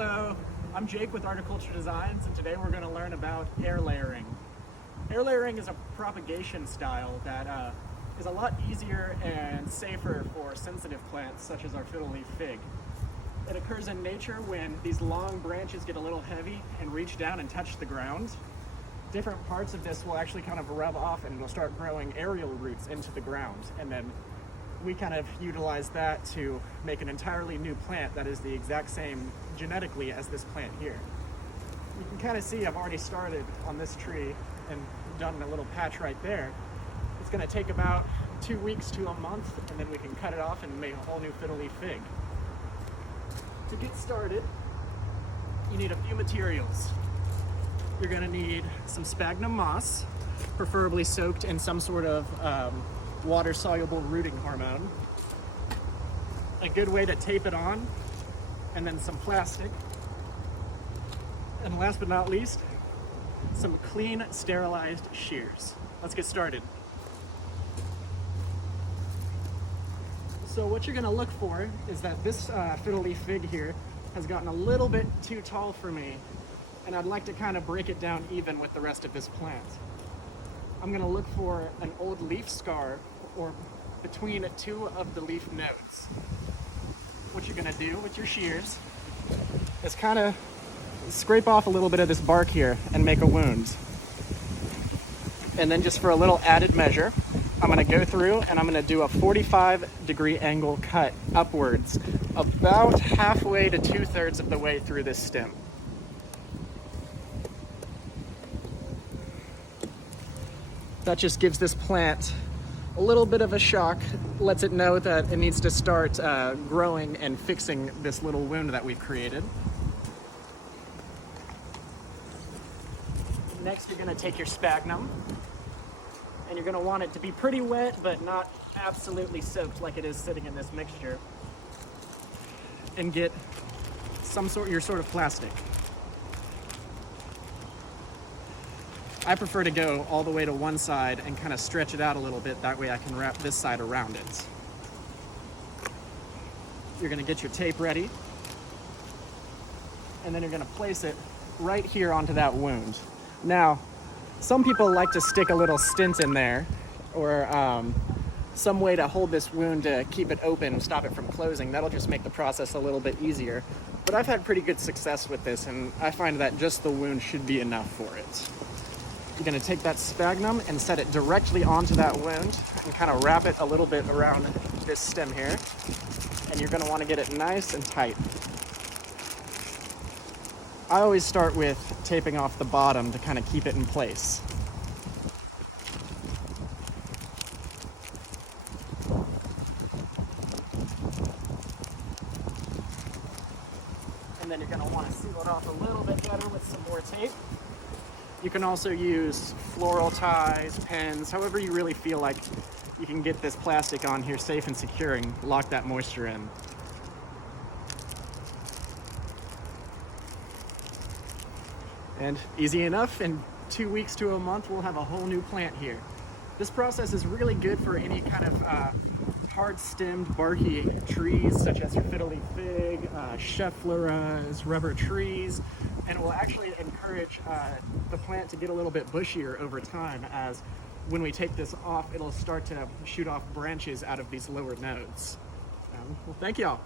Hello, I'm Jake with Articulture Designs, and today we're going to learn about air layering. Air layering is a propagation style that is a lot easier and safer for sensitive plants such as our fiddle leaf fig. It occurs in nature when these long branches get a little heavy and reach down and touch the ground. Different parts of this will actually kind of rub off and it'll start growing aerial roots into the ground, and then we kind of utilize that to make an entirely new plant that is the exact same genetically as this plant here. You can kind of see I've already started on this tree and done a little patch right there. It's going to take about 2 weeks to a month, and then we can cut it off and make a whole new fiddle leaf fig. To get started, you need a few materials. You're going to need some sphagnum moss, preferably soaked in some sort of water-soluble rooting hormone, a good way to tape it on, and then some plastic, and last but not least, some clean, sterilized shears. Let's get started. So what you're going to look for is that this fiddle leaf fig here has gotten a little bit too tall for me, and I'd like to kind of break it down even with the rest of this plant. I'm going to look for an old leaf scar or between two of the leaf nodes. What you're going to do with your shears is kind of scrape off a little bit of this bark here and make a wound. And then just for a little added measure, I'm going to go through and I'm going to do a 45-degree angle cut upwards about halfway to 2/3 of the way through this stem. That just gives this plant a little bit of a shock, lets it know that it needs to start growing and fixing this little wound that we've created. Next, you're going to take your sphagnum, and you're going to want it to be pretty wet, but not absolutely soaked like it is sitting in this mixture, and get your sort of plastic. I prefer to go all the way to one side and kind of stretch it out a little bit. That way I can wrap this side around it. You're going to get your tape ready, and then you're going to place it right here onto that wound. Now, some people like to stick a little stint in there, or some way to hold this wound to keep it open and stop it from closing. That'll just make the process a little bit easier. But I've had pretty good success with this, and I find that just the wound should be enough for it. You're going to take that sphagnum and set it directly onto that wound and kind of wrap it a little bit around this stem here. And you're going to want to get it nice and tight. I always start with taping off the bottom to kind of keep it in place. And then you're going to want to seal it off a little bit better with some more tape. You can also use floral ties, pens, however you really feel like you can get this plastic on here safe and secure and lock that moisture in. And easy enough, in 2 weeks to a month, we'll have a whole new plant here. This process is really good for any kind of hard-stemmed, barky trees, such as your fiddle leaf fig, scheffleras, rubber trees, and it will actually encourage the plant to get a little bit bushier over time, as when we take this off, it'll start to shoot off branches out of these lower nodes. Well, thank y'all.